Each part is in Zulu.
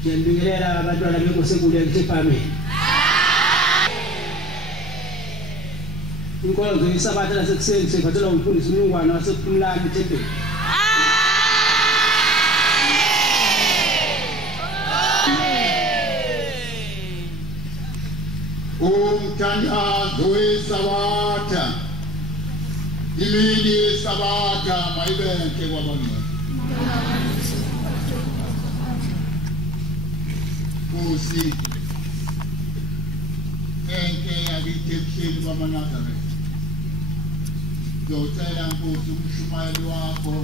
Ngiyabingelela abantwana benkosi enkulu yakiThephameni. Inkonzo yesabatha lasekuseni siphathelwa umfundisi uMlungwana wasePhumlani eThembeni. Umthandazo wesabatha imini yesabatha mayibenhle kwabangcwele. Nkosi enke yakithi ebuhleni bamaNazaretha. Ngiyocela Nkosi umshumayeli wakho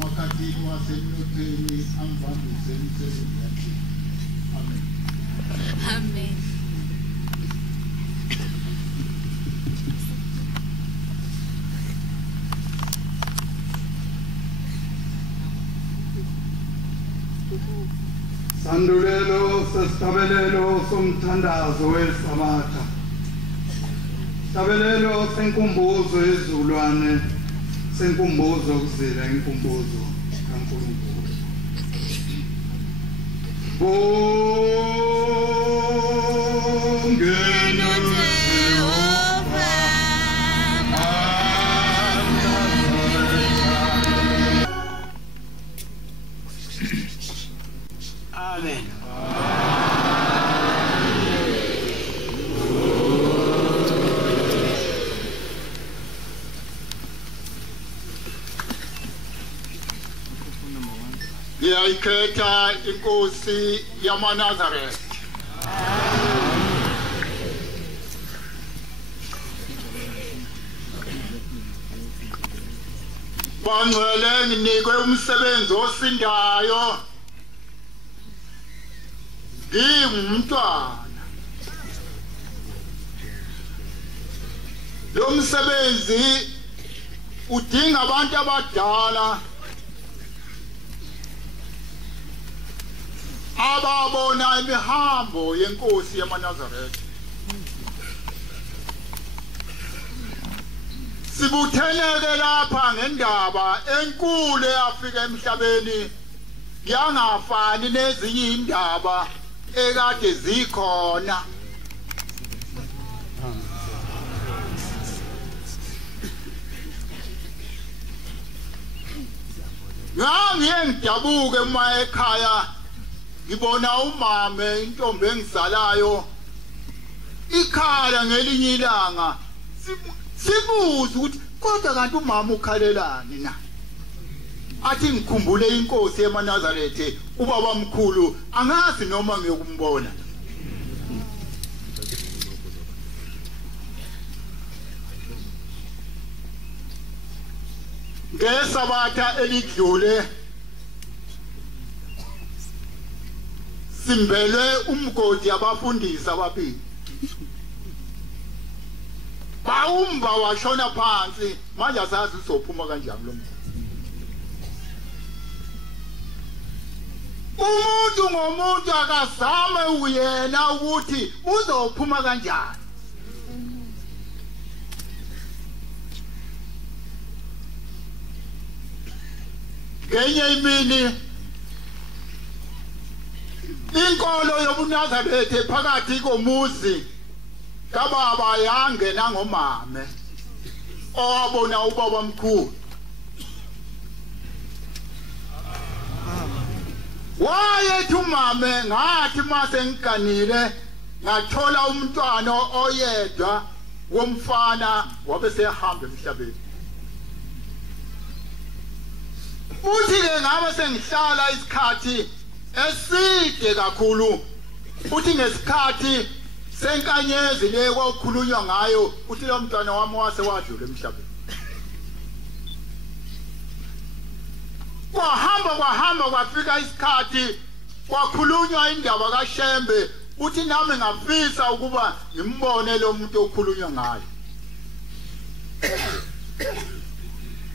wakhathini wasemnothweni angibambise umsebenzi wakhe. Amen. Amen. Sandulelo sesitabelelo somthandazo wesabatha. Tabelelo senkumbuzo ezulwane senkumbuzo kuzila inkumbuzo kaNkulunkulu. Bongena Jehova. Amen. Ngiyayikhetha inkosi yamaNazaretha. Bangcwele nginikwe umsebenzi osindayo. Ngingumntwana. Lo msebenzi udinga abantu abadala ababona imihambo yenkosi yamaNazaretha. Sibutheneke lapha ngendaba enkulu eyafika emhlabeni yangafani nezinye indaba ekade zikhona. Ngidabuke uma ekhaya ngibona umama intombi engizalayo ikhala ngelinye ilanga sibuza ukuthi kodwa kanti umama ukhalelani na? Athi ngikhumbule inkosi yamaNazaretha ubaba omkhulu angazi noma ngiyokumbona. Ngesabatha elidlule simbelwe umgodi abafundisi ababili. Bawumba washona phansi manje asazi uzophuma kanjani lo muntu. Umuntu ngomuntu akazame uyena ukuthi uzophuma kanjani. Ngenye imini inkolo yobuNazaretha phakathi komuzi kababa yangena ngomame owabona ubaba omkhulu. Wayethi umame ngathi mase ngiganile ngathola umntwana oyedwa womfana wabe sehamba emhlabeni. Uthi ke ngabe sengihlala isikhathi eside kakhulu. Uthi ngesikhathi senkanyezi le kwakhulunywa ngayo uthi lo mntwana wami wase wadlula emhlabeni. Kwahamba kwafika isikhathi kwakhulunywa indaba kaShembe uthi nami ngafisa ukuba ngimbone lo muntu okhulunywa ngayo.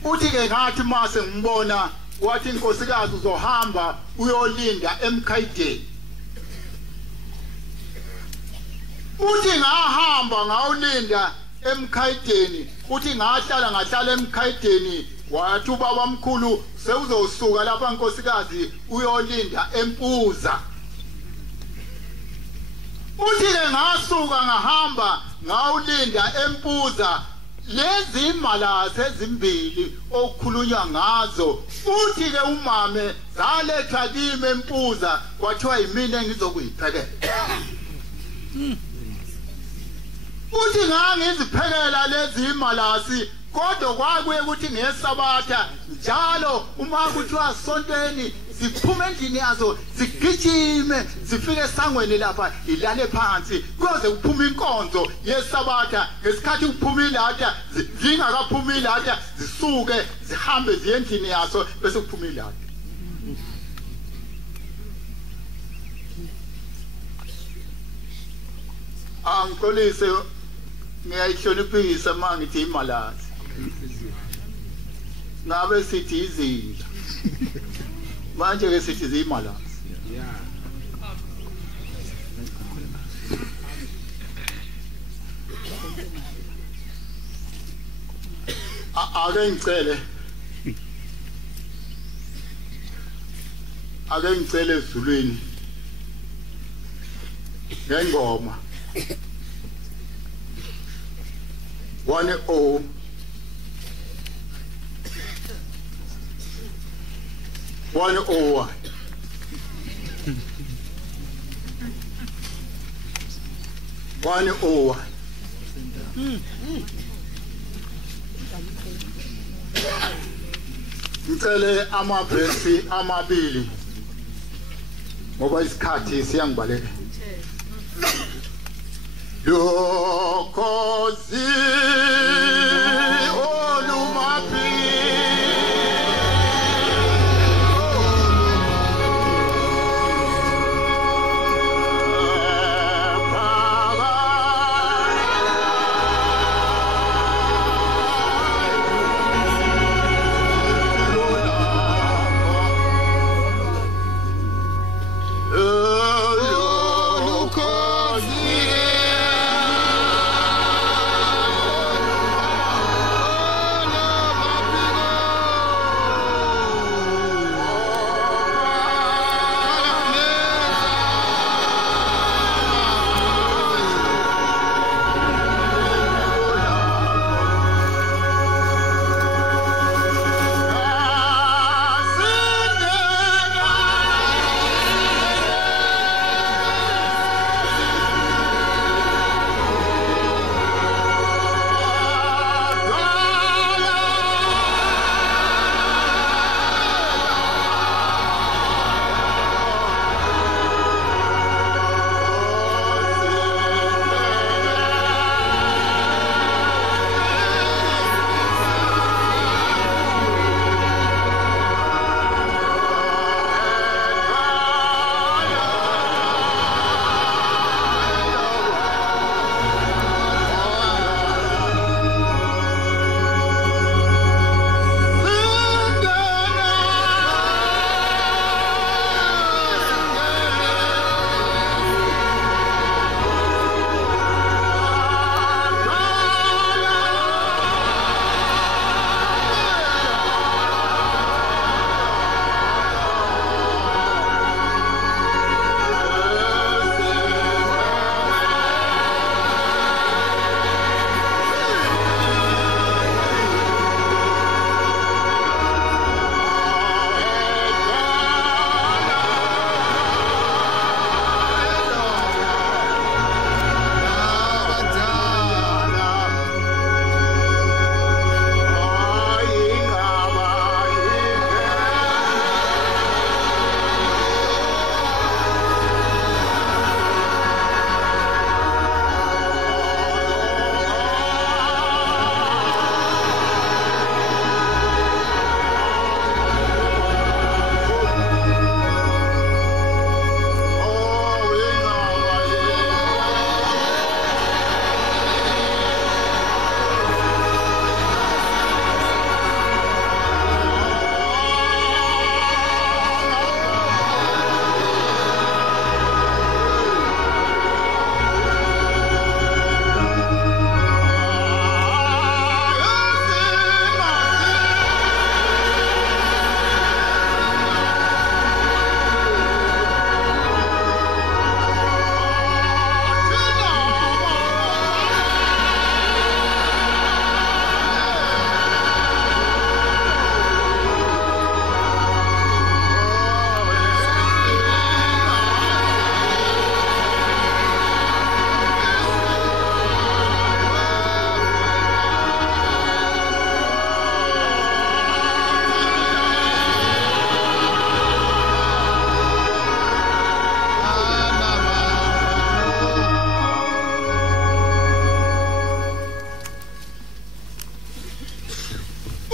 Uthi ke ngathi mase ngimbona wathi inkosikazi uzohamba uyolinda eMkhayideni. Uthi ngahamba ngawulinda emkhayideni uthi ngahlala emkhayideni wathi ubaba mkhulu sewuzosuka lapha nkosikazi uyolinda empuza uthi ke ngasuka ngahamba ngawulinda empuza lezi imalazi ezimbili okukhulunywa ngazo uthi ke umame zaletha kimi empuza kwathiwa yimina engizokuyiphekela uthi ngangiziphekela lezi imalazi kodwa kwakuye ukuthi ngesabatha njalo uma kuthiwa sontweni siphume endlini yazo sigijime sifike esangweni lapha ilale phansi kuze kuphume inkonzo yesabatha ngesikhathi kuphuma ilatha zingakaphumi ilatha zisuke zihambe ziye endlini yazo bese kuphuma ilatha angixolise ngiyayihloniphisa mangithi imalazi ngabe sithi izinja manje ke sithi zimalazi ake ngicele ezulwini ngengoma 1-0 1-0 1-0 ngicele amavesi amabili ngoba isikhathi siyangibaleka Yokozi olumapi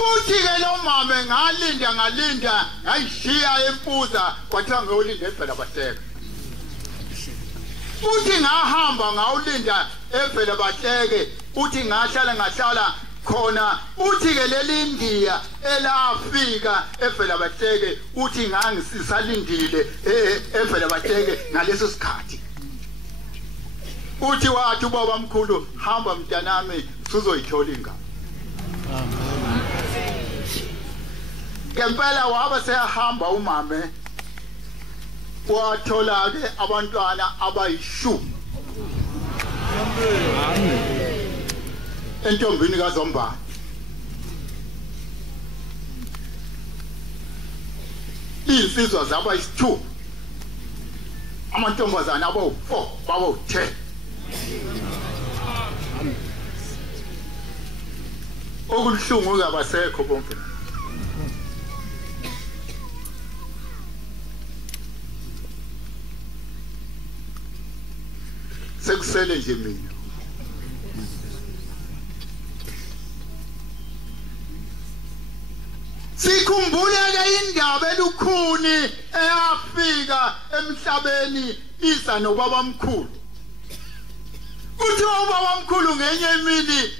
uthi ke lo mama ngalinda ngayishiya empuza kwathiwa ngiyolinda eVela Bahleka uthi ngahamba ngawulinda eVela Bahleke uthi ngahlala khona uthi ke leli India elafika eVela Bahleke uthi ngangisisalindile eVela Bahleke ngaleso sikhathi uthi wathi ubaba omkhulu hamba mntanami uzoyithola ingane ngempela waba seyahamba umama wathola ke abantwana abayishumi entombini kaZombane insizwa zaba yi2 amantombazana abawu4 babawu10 okuhlungu kabasekho bonke sekusele nje mina sikhumbuleke indaba elukhuni eyafika emhlabeni isa nobaba omkhulu uthi ubaba omkhulu ngenye imini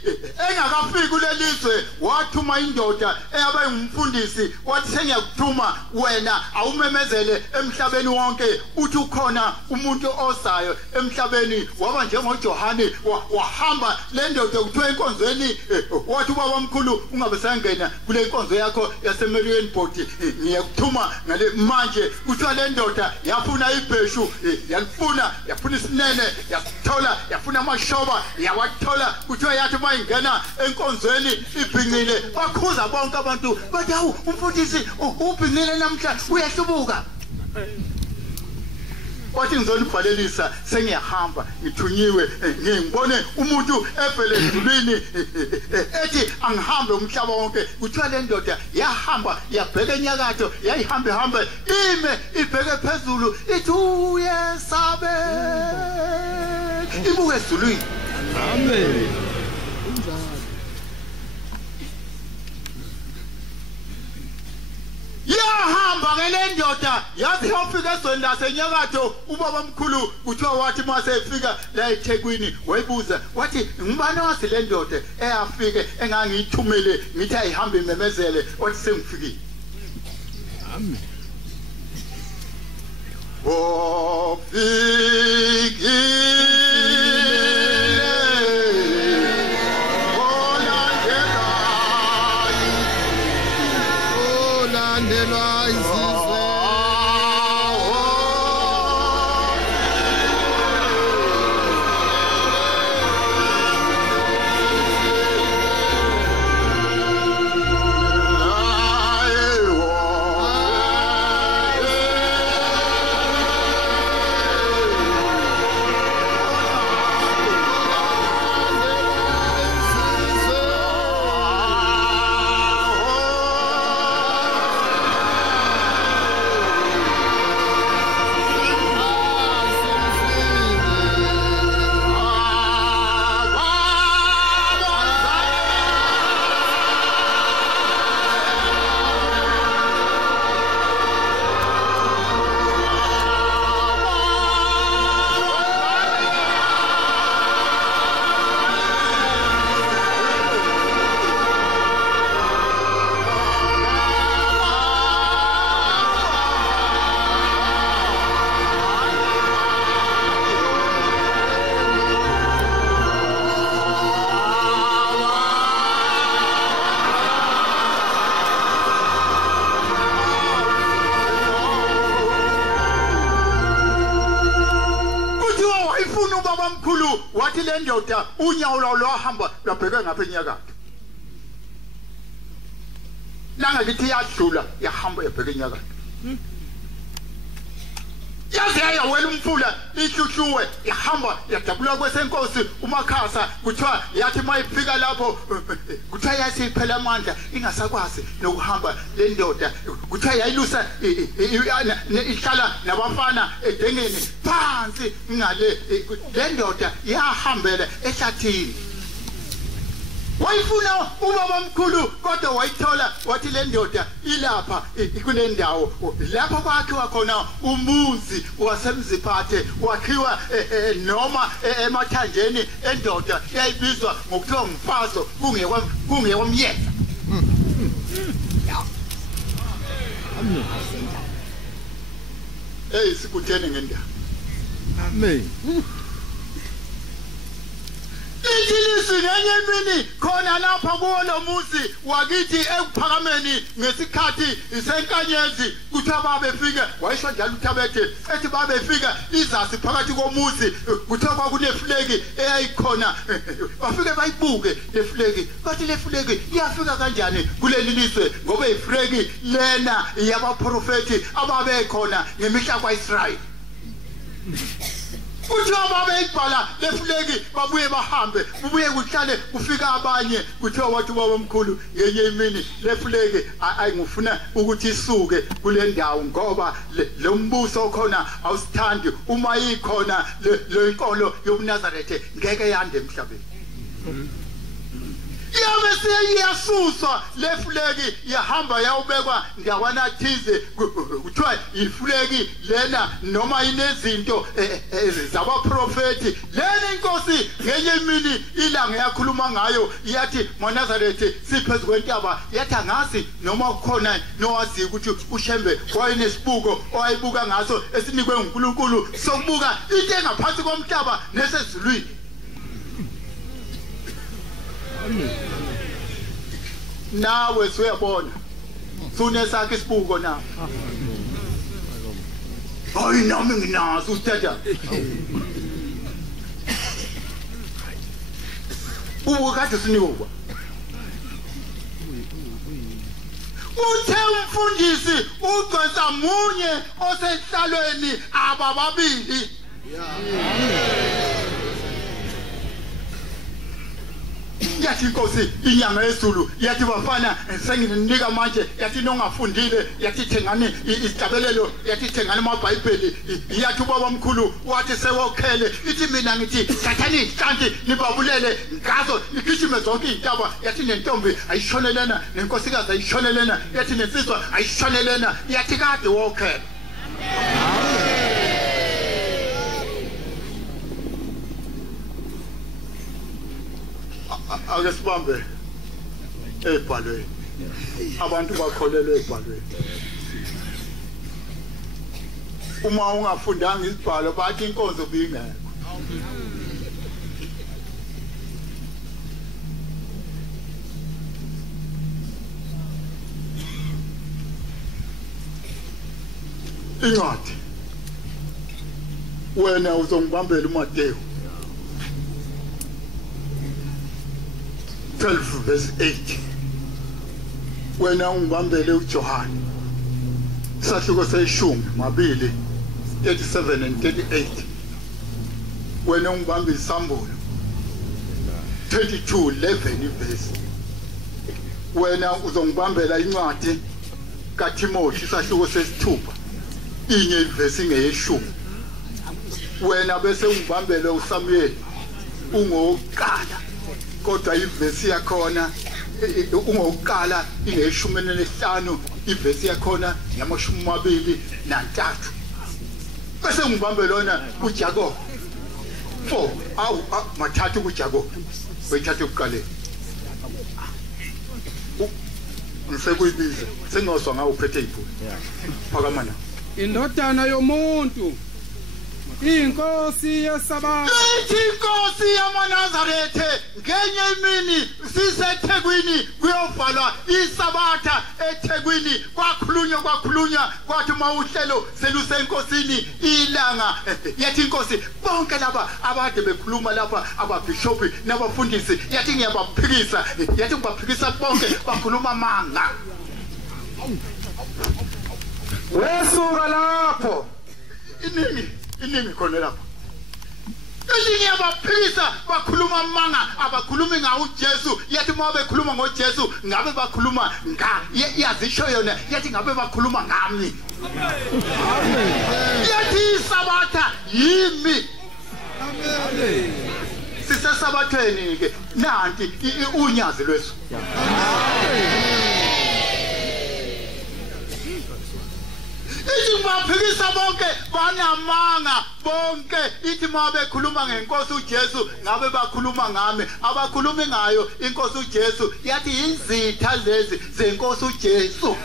engakafiki kulelizwe wathuma indoda eyaba ngumfundisi wathi sengiyakuthuma wena awumemezele emhlabeni wonke uthi ukhona umuntu ozayo emhlabeni waba njengoJohane wahamba le ndoda kuthiwa enkonzweni wathi ubaba omkhulu ungabe sangena kule nkonzo yakho yaseMerian Body ngiyakuthuma ngale manje kuthiwa le ndoda yafuna ibheshu yafuna isinene yathola yafuna amashoba yawathola kuthiwa yathi mayingena enkonzweni ibhingile bakhuza bonke abantu bathi hawu umfundisi ubhingile namhla uyahlubuka wathi ngizolibhalelisa sengiyahamba ngithunyiwe ngibone umuntu evele ezulwini ethi angihambe umhlaba wonke kuthiwa le ndoda yahamba yabheka enyakatho yayihambe ime ibheke phezulu ithi uyesabe ibuke ezulwini Amen. yahamba ngale ndoda yathi yofika ezweni lasenyakatho ubaba omkhulu kuthiwa wathi mase efika la eThekwini wayibuza wathi ngibani wazi le ndoda eyafike engangiyithumele ngithi ayihambe imemezele wathi sengifikile amen wathi le ndoda unyawo lwahamba lwabheka ngapha enyakatho langa lithi yadlula yahamba yabheka enyakatho yaze yawela umfula ihluhluwe yahamba yadabula kwesenkosi uMakhasa kuthiwa yathi mayifika lapho kuthiwa yasiphela amandla ingasakwazi nokuhamba le ndoda kuthiwa yayilusa ihlala nabafana edengeni phansi ngale le ndoda yahambela ehlathini wayifuna ubaba mkhulu kodwa wayithola wathi le ndoda ilapha ikule ndawo lapho kwakhiwa khona umuzi wasemziphathe wakhiwa noma emathanjeni endoda eyayibizwa ngokuthiwa ngumfazo kungekwamyeza. Hey sikuthene ngendaba. Amen. Injilisi ngenye imini khona lapha kulo muzi wakithi ekuphakameni ngesikhathi isenkanyezi kuthi ababefika wayisho njalo uThabethe ethi babefika izasi phakathi komuzi kuthiwa kwakuneflegi eyayikhona bafike bayibuke leflegi bathi leflegi iyafika kanjani kuleli lizwe ngoba iflegi lena yabaprofeti ababekhona ngemihla kwaIsrael. Kuthi ababeyibhala leflegi babuye bahambe kubuye kuhlale kufika abanye kuthiwa wathi baba mkhulu ngenye imini leflegi ayingufuna ukuthi isuke kule ndawo ngoba lo mbuso khona awusithandi uma ikhona le inkolo yobuNazarethe ngeke yande emhlabeni. Yabe seyiyasuswa leflegi yahamba yawubekwa ndawana thize kuthiwa iflegi lena noma inezinto zabaprofeti lena inkosi ngenye imini ilanga yakhuluma ngayo yathi moNazarethe siphezulu kwentaba yathi angasi noma kukhona nowazi ukuthi uShembe wayenesibuko owayibuka ngaso esinikwe uNkulunkulu sokubuka into engaphansi komhlaba nesezulwini. Nawe suyabona sune sakhe isibuko na hayi nami nginazo uthatha ubukade sinikwa uthe umfundisi ugcwesa munye osehlalweni abababili. Yathi inkosi inyanga yezulu yathi bafana senginika manje yathi nongafundile yathi thengani isitabelelo yathi thengani amabhayibheli yathi ubaba mkhulu wathi sewokhele ithi mina ngithi thathani ihlanti nibabulele ngazo igijime zonke intaba yathi nentombi ayishonelena nenkosikazi ayishonelena yathi nensizwa ayishonelena yathi kade wokhele. Ake sibambe ebhalweni abantu bakholelwe ebhalweni. Uma ungafundanga isibhalo bathi inkonzo bingekho. Incwadi wena uzongibambela uMateyu 12 verse 8 wena ungibambele uJohane sahluko seshumi mabili 37 and 38 wena ungibambe isambulo 32:11 verse wena uzongibambela incwadi kaTimothi sahluko sesithupha inye ivesi ngeyeshumi wena bese ungibambele uSamuel ungoqala kodwa ivesi yakhona ungokuqala ingeshumi nesihlanu ivesi yakhona yamashumi amabili nantathu bese ngibambe lona uJakob 4 mathathu kuJakob wethathu kuqale ngisekuyibiza sengizwa ngawo uphethe ibhulu phakama na indodana yomuntu inkosi yesabatha inkosi yamaNazarethe ngenye imini siseThekwini kuyovalwa isabatha eThekwini kwakhulunywa kwathi mawuhlelo selusenkosini ilanga yathi inkosi bonke laba abade bekhuluma lapha ababishopi nabafundisi yathi ngiyabaphikisa yathi ngibaphikisa bonke bakhuluma manga wesuka lapho iningi khona lapha elinye abaphikisa bakhuluma manga abakhulumi ngawo uJesu yathi uma bekhuluma ngoJesu ngabe bakhuluma yazisho yona yathi ngabe bakhuluma ngami yathi isabatha yimi sisesabatheni ke nanti unyazi lwesu ithi baphikisa bonke banamanga bonke ithi mabe khuluma ngenkosi uJesu ngabe bakhuluma ngami abakhulumi ngayo inkosi uJesu yathi inzitha lezi zenkosi uJesu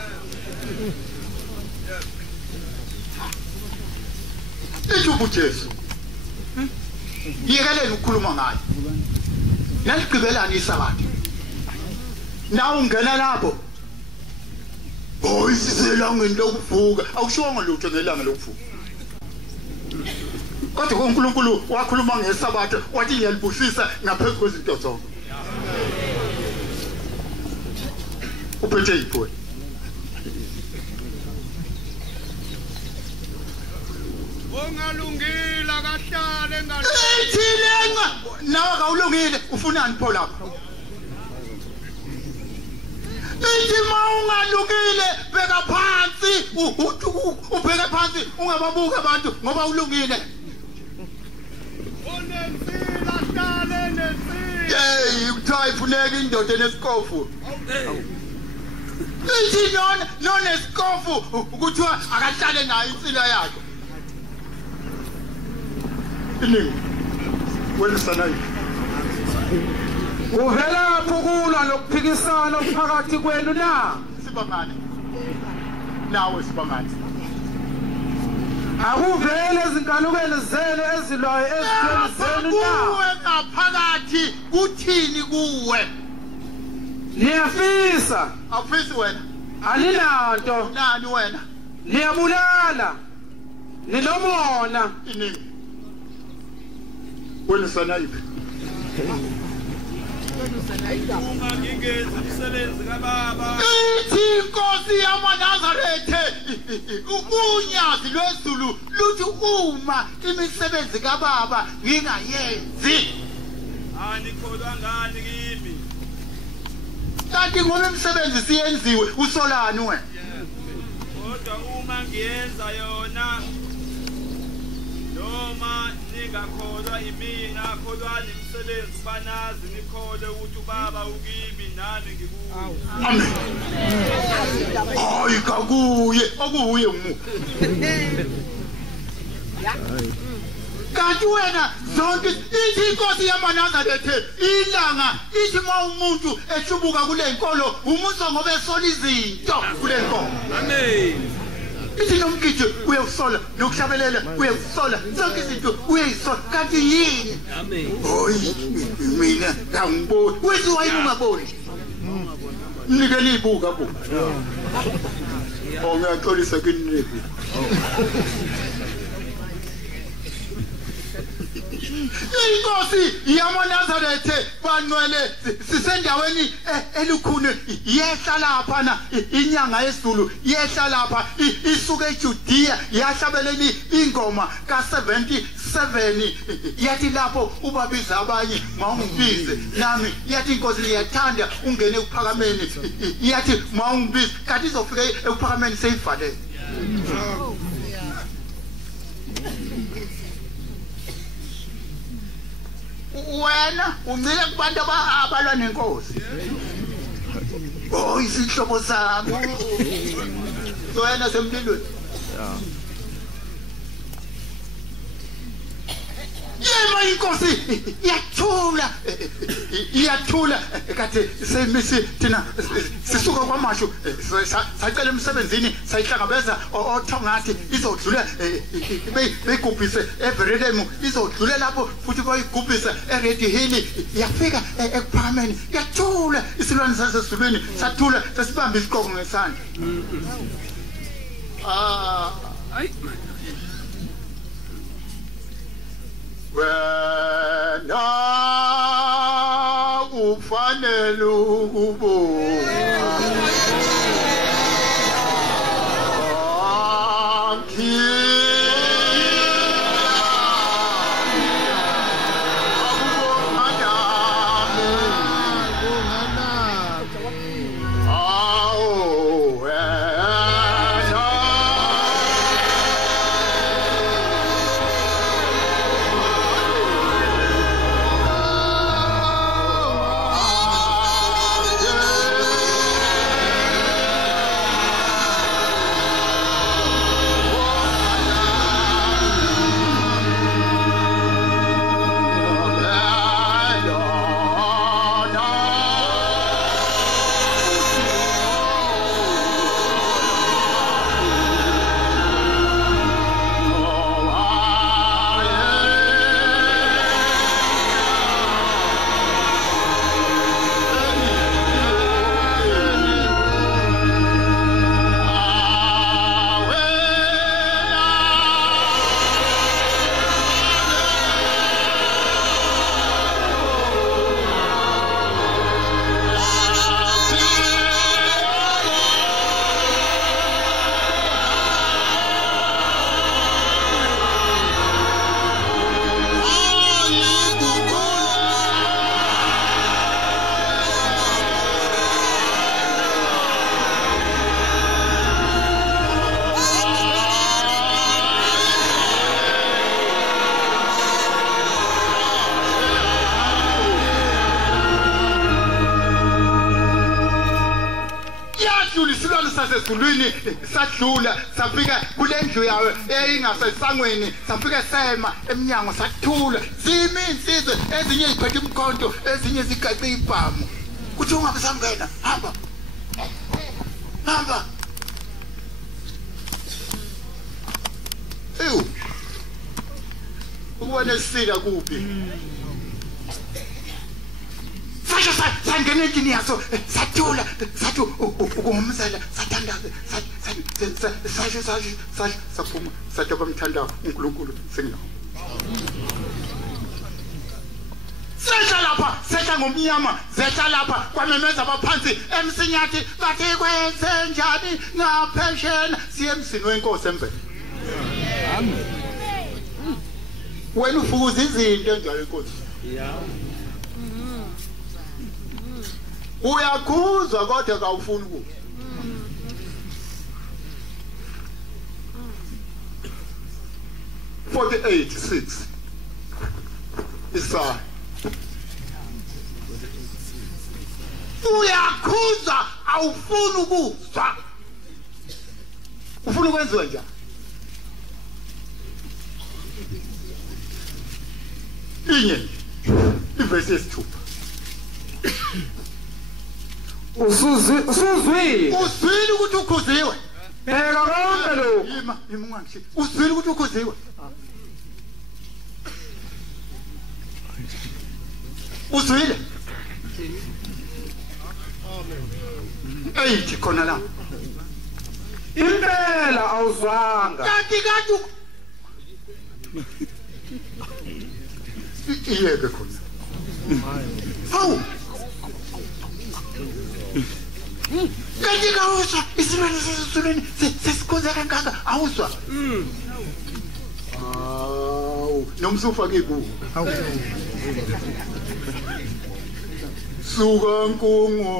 ithi uJesu yekeleni ukukhuluma ngayo naligqibelani isabatha na ungena lapho boy siselangeni lokuvuka awushongo lutho ngelanga lokuvuka kodwa uNkulunkulu wakhuluma ngesabatha wathi ngiyalibusisa ngaphezulu kwezinto zonke uphethe ipho ungalungile akahlale ngalo ithilena nawe awulungile ufunani pho lapha ithi mawungalungile beka phansi ubheke phansi ungababuka abantu ngoba ulungile onemfila hlale nemfila hey uthayi funeka indoda enesikofu ithi nona esikofu ukuthiwa akahlale nayo insila yakhe iningi wena sanayi uvela phukula lokuphikisana phakathi kwenu na sibangani nawe sibangani akuvele ezinkalukweni zenu ezilwayo ezithweni zenu na kuwe ngaphakathi kuthini kuwe niyafisa awufisi wena aninanto nani wena niyabulala ninomona iningi wena sanayiphi ungangingenzi umsebenzi kababa ithi inkosi yamaNazarethe unyazi lwezulu luthi uma imisebenzi kababa ngingayenzi anikholwa ngani kimi kanti ngoba imisebenzi siyenziwe usolani wena kodwa uma ngiyenza yona noma ningakholwa imina kholwani umsebenzi banazi nikhole ukuthi ubaba ukimi nami ngikuwe amen hayi kakuye okuye mu kanti wena zonke ithi inkosi yamaNazarethe ilanga ithi uma umuntu ehlubuka kule nkolo umuso ngoba esola izinto kule nkolo amen ithi nomgidi uyakusola nokuhlabelela uyakusola zonke izinto uyayisola kanti yini amen hoyi mina ngangiboni wethi wayini ungaboni nikele ibuka bo ongaxolisa kini inkosi yamaNazarethe bangcwele sisendaweni elukhuni yehla lapha na inyanga yesizulu yehla lapha isuka eJudiya yahlabeleni ingoma ka77 yathi lapho ubabiza abanye mawungibize nami yathi inkosi iyathanda ungene ekuphakameni yathi mawungibize kanti izofika ekuphakameni seyivalele wena uncile kubantu abalwa nenkosi oh isihlobo sami wena semlilweni yema inkosi iyathula kade semisi thina sisuka kwamashu sacela emsebenzini sayihlangabeza othongathi izodlula beyigubhise eBethlehem izodlula lapho futhi bayigubhisa eRed Hill yafika ekuphakameni yathula isilwane sasezulwini sathula sesibamba isiqoko ngesandla wena ufanele ukubonga yadlula isilwane sasezulwini sadlula safika kule ndlu yawe eyingasesangweni safika sema eminyango sathula zimi insizwe ezinye ziphethe umkhonto ezinye zigaxe ibhamu kuthi ungabe sangena hamba ewu ukubona isila kuphi Sasha sangena endlini yaso sathula sathi ukumzala sathandaza sasha saphuma sathi abamthanda uNkulunkulu senginawo Sehla lapha sehla ngomnyama zehla lapha kwamemeza abaphansi emsinyathi bathi kwenze njani ngapheshena siye emsini wenkosi emvelo amen wena ufuza izinto enjalo inkosi uyakhuzwa kodwa akawufuni ku 48:6 Isaya uyakhuzwa awufuni ukuzwa ufuna ukwenziwa njani inye iverse yesithupha usuzwile ukuthi ukhuziwe bheka konke lokho yima ungangishi uzwile ukuthi ukhuziwe uzwile amen khona la impela awuzwanga kanti iyeke khona hawu kanti kawuzwa isilwane sesizulwini sesikhonza kangaka awuzwa awu nomsufa kibu suka nkungu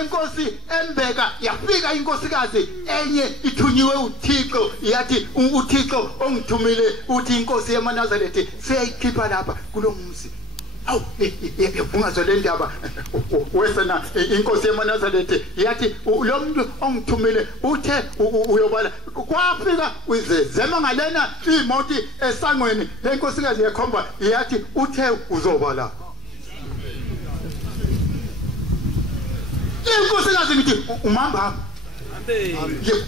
wenkosi embeka yafika inkosikazi enye ithunyiwe uThixo yathi uThixo ongithumile uthi inkosi yamaNazaretha seyayikhipha lapha kulomzi awu ungazwe le ndaba wesena inkosi yamaNazaretha yathi lo muntu ongithumile uthe uyobala kwafika uzezema ngalena imoti esangweni le nkosikazi yakhomba yathi uthe uzobala inkosikazi ngithi umamba yebo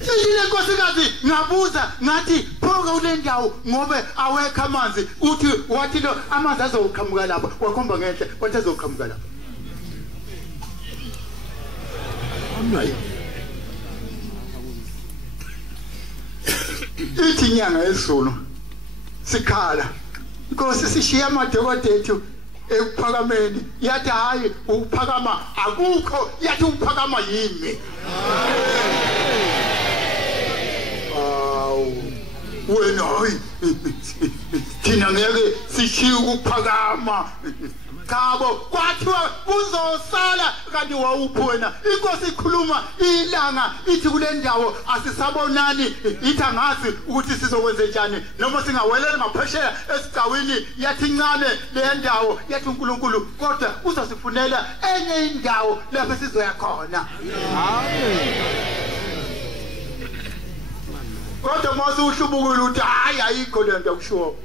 ile nkosikazi ngabuza ngathi phoka ule ndawo ngobe awekho amanzi uthi wathi lo amanzi azoqhamuka lapha wakhomba ngenhle wathi azoqhamuka lapha ithi inyanga yesizulu sikhala inkosi sishiya amadokotela ethu ekuphakameni yathi hayi ukuphakama akukho yathi ukuphakama yimi wena hayi thina ngeke sishiye ukuphakama Kabo kwathiwa kuzosala kanti wawuphona inkosi ikhuluma ilanga ithi kule ndawo asisabonani ithi angazi ukuthi sizokwenza njani noma singawelela ngaphesheya esigcawini yathi incane le ndawo yathi uNkulunkulu kodwa uzosifunela enye indawo lapho sizoya khona. Amen. Kodwa mase uhlubukile uthi hayi ayikho lento akusho.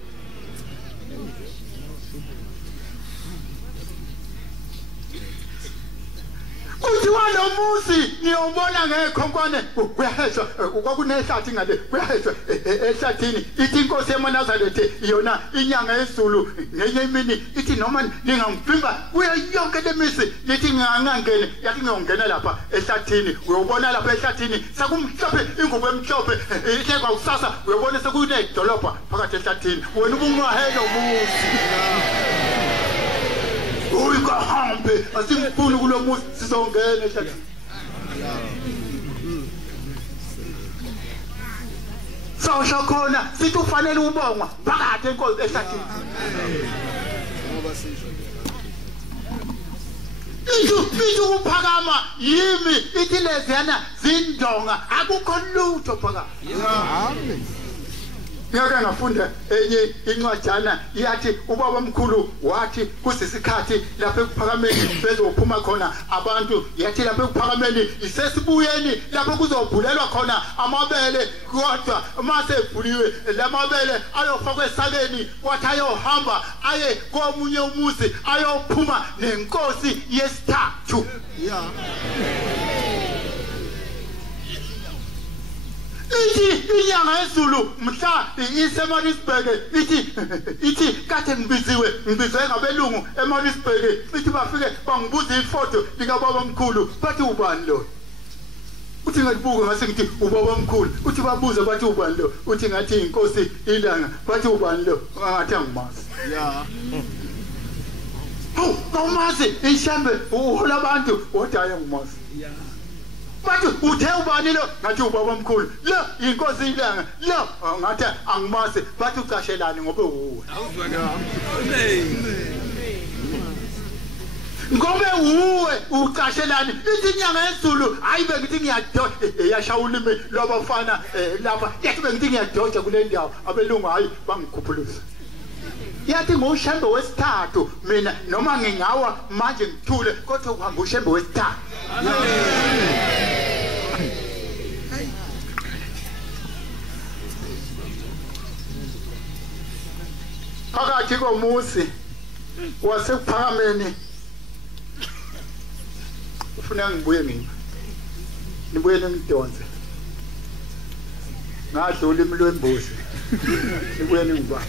Uthi walo musi niyobona ngekhonkwane kuyaheshwa kwakunehlathi ngale kuyaheshwa ehlathini ithi inkosi eManazarethe yona inyanga yezulu ngenye imini ithi noma ningangivimba kuyo yonke lemisi lithi ngangangene yathi ngiyongena lapha ehlathini uyobona lapha ehlathini sakumhlophe ingubo emhlophe ihle kwakusasa uyobona sekuyinedolobha phakathi ehlathini wena ubungahelo musi uyihambe asingifuni kulo musi sizongena ehlathini. Sawusho khona sithi ufanele ubongwa phakathi enkosi ehlathini. Ithi ukuphakama yimi ithi leziyana zindonga akukho lutho phakathi. Amen. Ngeke ngafunda enye incwajana yathi ubaba omkhulu wathi kusisikhathi lapho ekuphakameni bezophuma khona abantu yathi lapho ekuphakameni isesibuyeni lapho kuzobhulelwa khona amabele kodwa mase ebhuliwe lamabele ayofakwa esakeni wathi ayohamba aye komunye umuzi ayophuma nenkosi yesithathu. Ithi inyanga yezulu mhla iseMaritzburg ithi kade ngibizwe ngabelungu eMaritzburg ithi bafike bangibuza ifoto lika baba omkhulu bathi ubani lo uthi ngalibuka ngase ngithi ubaba omkhulu uthi babuza bathi ubani lo uthi ngathi inkosi ilanga bathi ubani lo ngathi angimazi. Awumazi ishambe uhola abantu kodwa ayangimazi. Bathi uthe ubani lo ngathi ubaba omkhulu lo inkosi ilanga lo ngathi angimazi bathi ucashelani ngobe uwe ngobe uwe ucashelani ithi inyanga yezulu ayibe ngithi ngiyadoda yasha ulimi lwabafana lapha yathi bengithi ngiyadoda kule ndawo abelungu hayi bangikhuphuluza yathi ngoshembe wesithathu mina noma ngingawa manje ngithule kodwa uhamba ushembe wesithathu. Phakathi komusi wasekuphakameni ufuna ngibuye nibuye ningidonse ngadlula imlwembuzi nibuye ningibani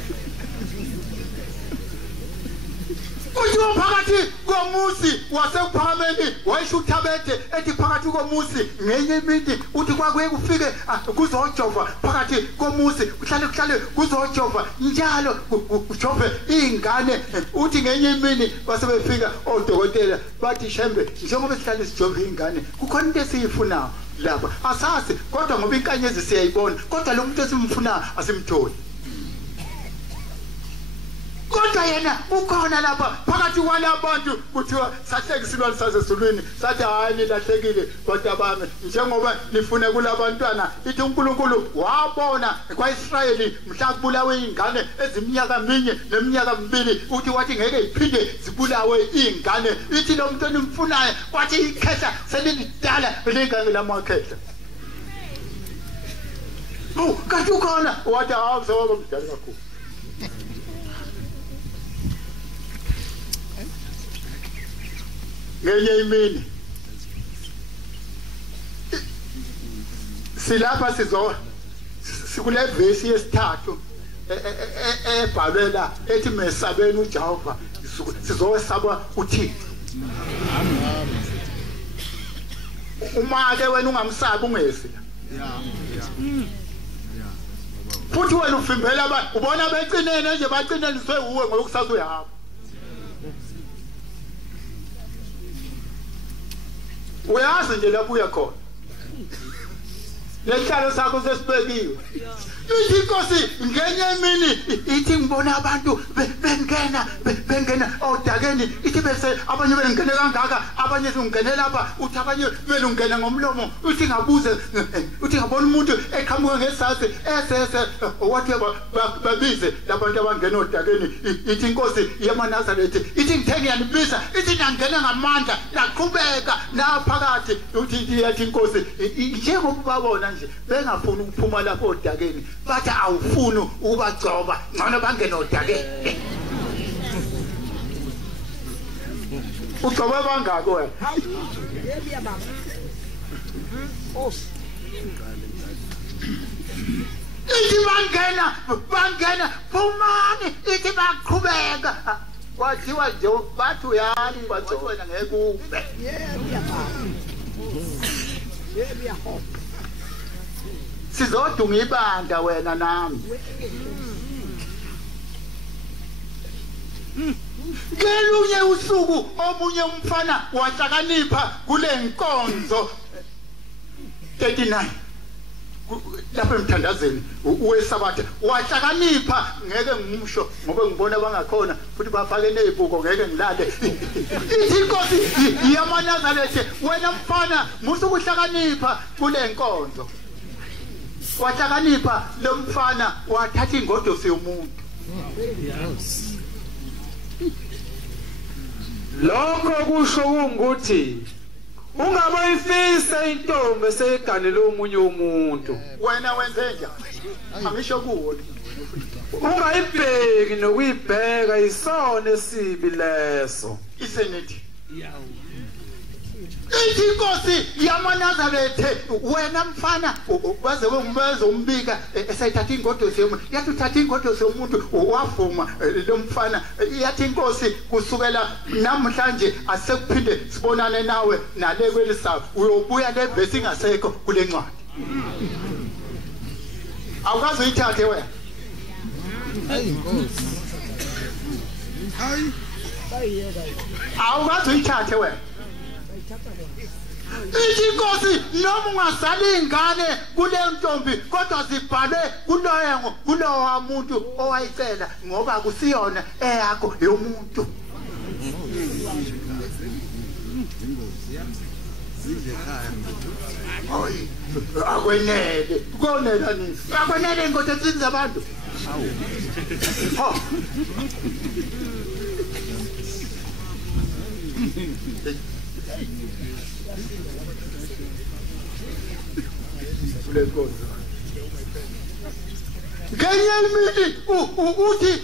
uthi phakathi komusi wasekuphakameni wayisho uThabethe ethi phakathi komusi ngenye imini uthi kwakuye kufike kuzojova phakathi komusi kuhlale kuzojova njalo ujove ingane uthi ngenye imini basebefika odokotela bathi shembe njengoba sihlale sijove ingane kukhona into esiyifunayo lapha asasi kodwa ngoba inkanyezi siyayibona kodwa lo muntu esimfuna asimtholi. Kodwa yena ukhona lapha phakathi kwalabantu kuthiwa sahleka isilwane sasezulwini sathi hayi nilahlekile kodwa bami njengoba nifune kulabantwana ithi uNkulunkulu wabona kwaIsrayeli mhla kubulawe ingane eziminyaka minye neminyaka mibili uthi wathi ngeke iphinde zibulawe ingane ithi lo muntu enimfunayo kwathi ikhehla selilidala lengane lamakhehla. Kanti ukhona wathi hawu sewaba mdala kakhulu. Ngenye imini silapha sikule vesi yesithathu ebhalela ethi mesabeni uJehova sizowesaba uThixo. Uma ke wena ungamsabi ungezi futhi wena ufimbela abantu ubona becinene nje bacineliswe uwe ngokusasa uyahamba. Uyazi nje lapho uya khona. Lenhlalo sakho sesibekiwe. ithi inkosi ngenye imini ithi ngibona abantu bengena odakeni ithi bese abanye bengene kangaka abanye ungene lapha uthi abanye belungena ngomlomo uthi ngabuze uthi ngabona umuntu eqhamuka ngesase esese wathi babize labantu abangena odakeni ithi inkosi yamaNazaretha ithi ngithe ngiyanibiza ithi ngangena ngamandla naqhubeka naphakathi uthi yathi inkosi njengoba babona nje bengafuni ukuphuma lapho odakeni bathi awufuni ukubagcoba ngcono bangena odakeni ugcoba bangako wena ithi bangena phumani ithi baqhubeka kwathiwa nje bathi uyali bathi wena ngeke ube sizodunga ibanda wena nami ngelunye usuku omunye umfana wahlakanipha kule nkonzo 39 lapha emthandazweni wesabatha wahlakanipha ngeke ngimusho ngoba ngibona bangakhona futhi bafake nezibuko ngeke ngilale ithi inkosi yamaNazaretha wena mfana musu kuhlakanipha kule nkonzo wahlakanipha lo mfana wathatha ingodo yomuntu lokho kusho ukuthi ungabayifisa intombi eseyiganele omunye umuntu wena wenze njani angisho kuwo ungayibheki nokuyibheka isona esibi leso isenethi ithi inkosi yamaNazaretha wena mfana baze wengibeza umbika esayithatha ingodo yomuntu yathi uthatha ingodo yomuntu wavuma lo mfana yathi inkosi kusukela namhlanje asekuphinde sibonane nawe nale kwelisafu uyobuya le verse ingasekho kule ncwadi awukazi uyithathe wena awukazi uyithathe wena ithi inkosi noma ungazali ingane kule ntombi kodwa zibhalwe kulowa muntu owayicela ngoba kusiyona eyakho yomuntu akwenele konela nini akwenele inkosi ezinza abantu ngenye imini uthi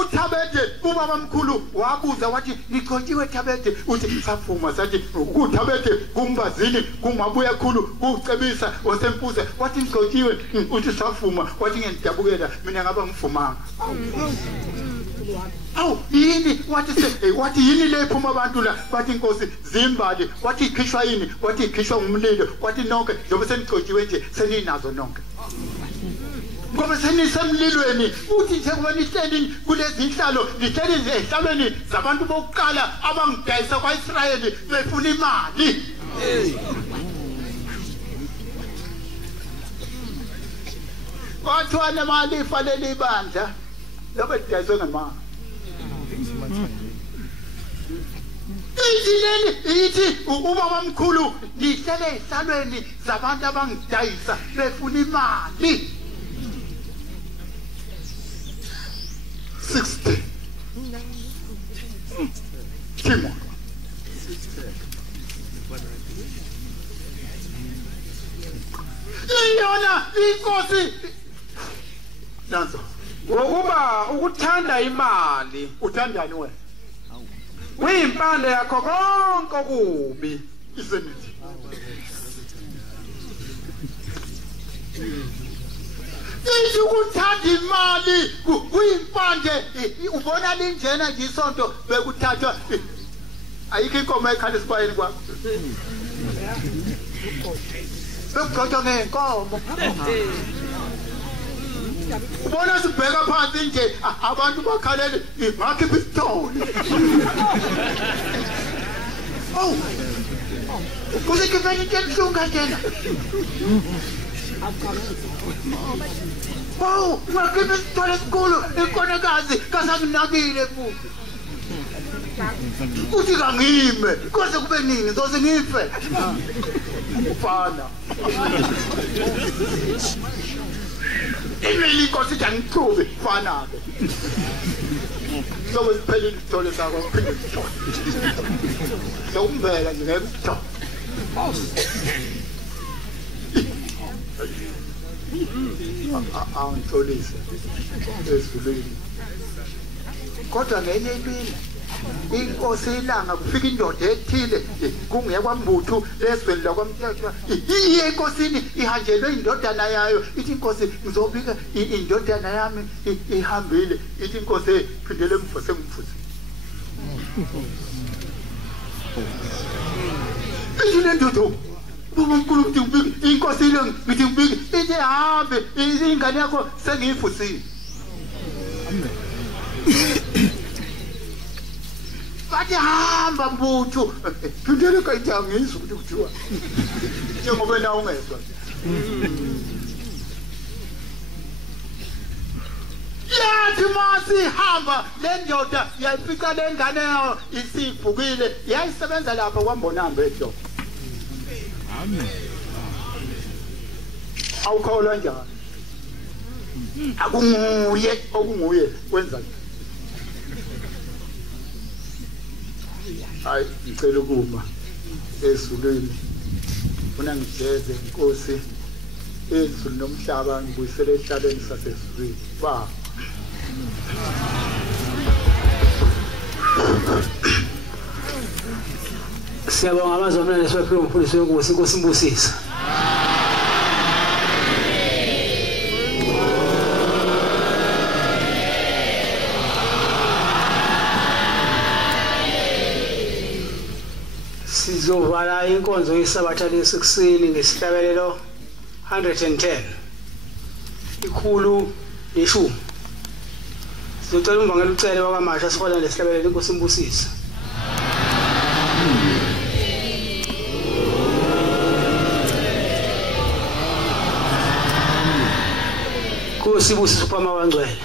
uThabethe ubaba mkhulu wabuza wathi niqotshiwe Thabethe uthi safuma sathi uThabethe kumbazini kumabuya khulu kucebisa wasempuze wathi niqotshiwe uthi safuma wathi ngiyadabukela mina ngaba ngifumanga awu yini wathi yini lephuma abantu la bathi inkosi zimbali wathi ikhishwa yini wathi ikhishwa ngumlilo wathi nonke njengoba seniqotshiwe nje seninazo nonke ngoba senisemlilweni uthi njengoba nihleli kulezi nhlalo nihleli ezihlalweni zabantu bokuqala abangidayisa kwaIsrayeli befuna imali kwathiwa nemali ifanele ibandla lobe lidayiswe ngemali ithi ubaba mkhulu nihlele ezihlalweni zabantu abangidayisa befuna imali 60 Timo iyona inkosi nanzo ngokuba ukuthanda imali uthandani wena uyimpande yakho konke okubi isemithi ithi ukuthanda imali kuyimpande ubona linjena nje isonto bekuthathwa ayikho inkomo ekhanda esibayeni kwakho bekugcotshwa ngenkomo ubona sibheka phansi nje abantu bakhalele ngakhipha isithole oh kusekhipha into ebuhlungu kanjena Hawu, ungakhipha isithole esikhulu inkonekazi kasanginakile futhi. Uthi kangime, kose kube nini, ngizoze ngife. Ufana. Imeli inkosi ithi angichube, fana-ke. Sobe siphelile isithole sakho, kuphinde isithole. Sokumbheka nje ngeke usithole. Angitholise ezulwini. Kodwa ngenye imini inkosi ilanga kufika indoda ethile kungekwambuthu lesweni lakwamthetho iye enkosini ihanjelwe indodana yayo ithi inkosi ngizobika indodana yami ihambile ithi inkosi phindele emfose ngimfuze ile ndodo uNkulunkulu uthi ngibike inkosi ile ngithi ngibike ithi hambe ingane yakho sengiyifusile amen bathi hamba mbuthu phindele kayitha ngizwe ukuthi kuthiwa njengoba na ungezwa yathi masi hamba le ndoda yayifica le ngane yayo isibhukile yayisebenza lapha kwambonambe ehloko amen awukholwa njalo akunguye kwenza hayi ngicela ukuma ezulwini ufuna ngijeze inkosi ezulu nomhlaba ngibuyisele ehlaleni sasezulwini ba siyabonga amazwi nesiphiwe umfundisi wenkosi inkosi imbusisa sizovala inkonzo yesabatha lesekuseni ngesihlabelelo 110 ikhulu leshumi sizocela umbangela ucele wakamasha sihola lesihlabelelo inkosi imbusisa Nkosi ibusisa uPhama wangcwele